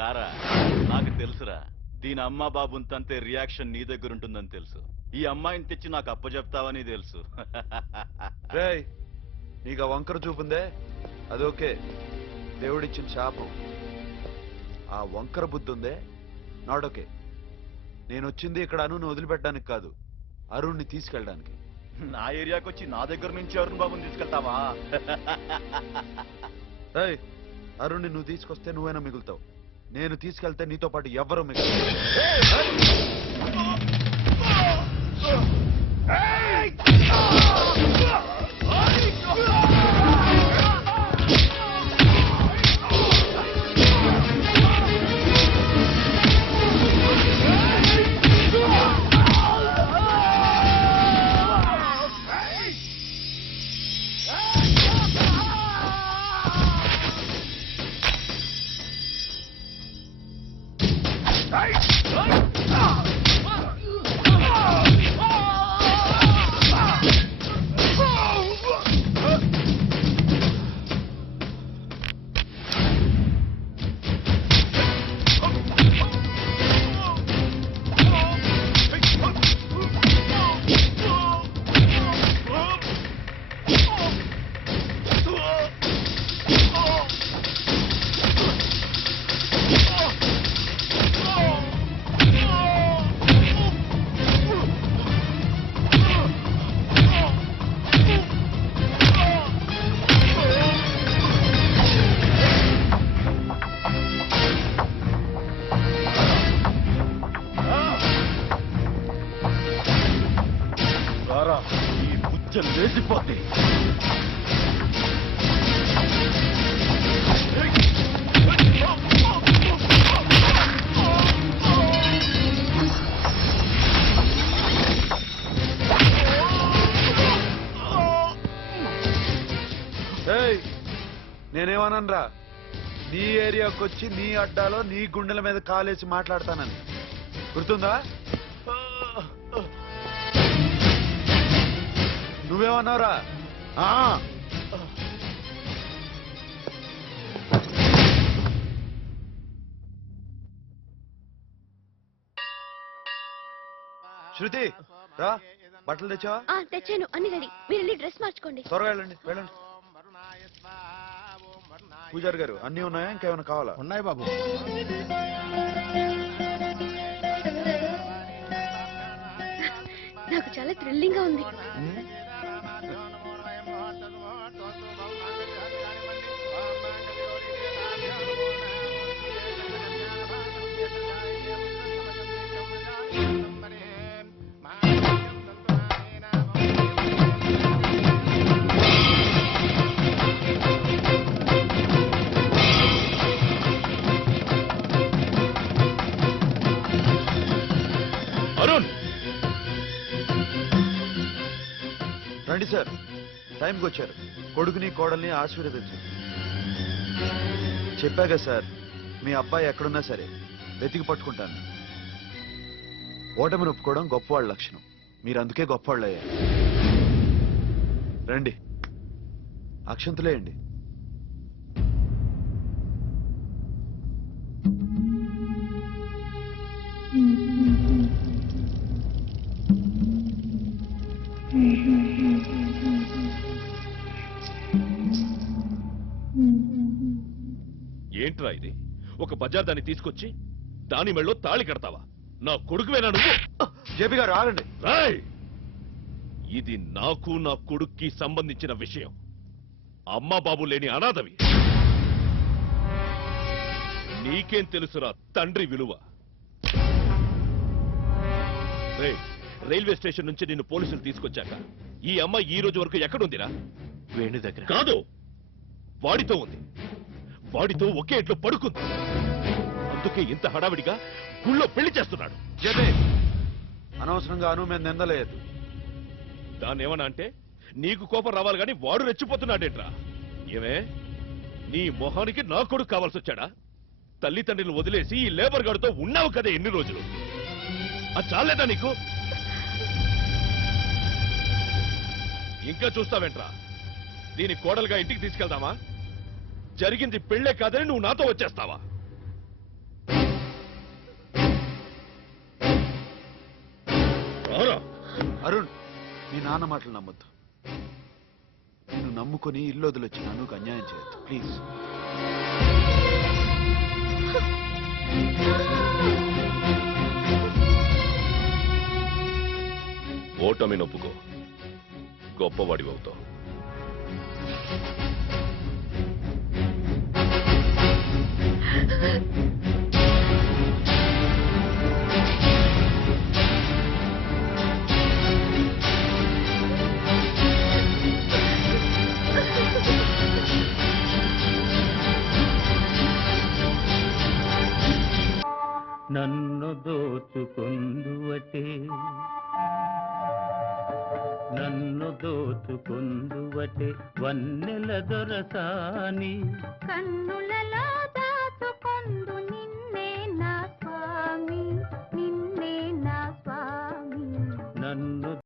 రారా నాకు తెలుసురా దీని అమ్మా బాబుని తంతే రియాక్షన్ నీ దగ్గర ఉంటుందని తెలుసు ఈ అమ్మాయిని తెచ్చి నాకు అప్పచెప్తావని తెలుసు రేయ్ నీకు ఆ వంకర చూపుందే అదోకే దేవుడిచ్చిన శాపం ఆ వంకర బుద్ధి ఉందే నాడోకే నేను వచ్చింది ఇక్కడ అరుణ్ని వదిలిపెట్టడానికి కాదు అరుణ్ని తీసుకెళ్ళడానికి నా ఏరియాకి వచ్చి నా దగ్గర నుంచి అరుణ్ బాబుని తీసుకెళ్తావా అరుణ్ని నువ్వు తీసుకొస్తే నువ్వైనా మిగులుతావు నేను తీసుకెళ్తే నీతో పాటు ఎవరు మిగులుతావు లేచిపోతే నేనేమనరా నీ ఏరియాకి వచ్చి నీ అడ్డాలో నీ గుండెల మీద కాలేసి మాట్లాడతానని గుర్తుందా నువ్వేమన్నావురా శృతి రా బట్టలు తెచ్చావా తెచ్చాను అన్ని రెడీ మీరు వెళ్ళి డ్రెస్ మార్చుకోండి త్వరగా వెళ్ళండి వెళ్ళండి పూజారి గారు అన్ని ఉన్నాయా ఇంకేమైనా కావాలా ఉన్నాయి బాబు నాకు చాలా థ్రిల్లింగ్ గా ఉంది రండి సార్ టైంకి వచ్చారు కొడుకుని కోడల్ని ఆశీర్వదించు చెప్పాగా సార్ మీ అబ్బాయి ఎక్కడున్నా సరే వెతికి పట్టుకుంటాను ఓటమిని ఒప్పుకోవడం గొప్పవాళ్ళ లక్షణం మీరు అందుకే గొప్పవాళ్ళు అయ్యారు రండి అక్షంతులేయండి ఏంట్రా ఇది ఒక బజార్ దాన్ని తీసుకొచ్చి దాని మెళ్ళో తాళి కడతావా నా కొడుకువేనా నువ్వు జేపీ గారు ఆగండి రాయ్ ఇది నాకు నా కొడుక్కి సంబంధించిన విషయం అమ్మా బాబు లేని అనాథవి నీకేం తెలుసురా తండ్రి విలువ రైల్వే స్టేషన్ నుంచి నిన్ను పోలీసులు తీసుకొచ్చాక ఈ అమ్మాయి ఈ రోజు వరకు ఎక్కడుందిరా వేణు దగ్గర కాదు వాడితో ఉంది వాడితో ఒకే ఇంట్లో పడుకుంది అందుకే ఇంత హడావిడిగా గుళ్ళో పెళ్లి చేస్తున్నాడు అనవసరంగా అను మీద నిందలేదు దాన్ని ఏమన్నా అంటే నీకు కోపం రావాలి గాని వాడు రెచ్చిపోతున్నాడేట్రా ఏమే నీ మొహానికి నా కొడుకు కావాల్సి వచ్చాడా తల్లిదండ్రులు వదిలేసి ఈ లేబర్ గాడితో ఉన్నావు కదా ఎన్ని రోజులు అది చాలేదా నీకు ఇంకా చూస్తావేంట్రా దీని కోడలుగా ఇంటికి తీసుకెళ్దామా జరిగింది పెళ్లే కాదని నువ్వు నాతో వచ్చేస్తావా నాన్న మాటలు నమ్మొద్దు. నిన్ను నమ్ముకొని ఇల్లు వదిలొచ్చి నన్నుకు అన్యాయం చేయొద్దు ప్లీజ్. ఓటమి నొప్పుకో, గొప్పవాడి అవుతావు. నన్ను దోచుకొందువటే, నన్ను దోచుకొందువటే వన్నెల దొరసాని, కన్నులలో దాచుకొందు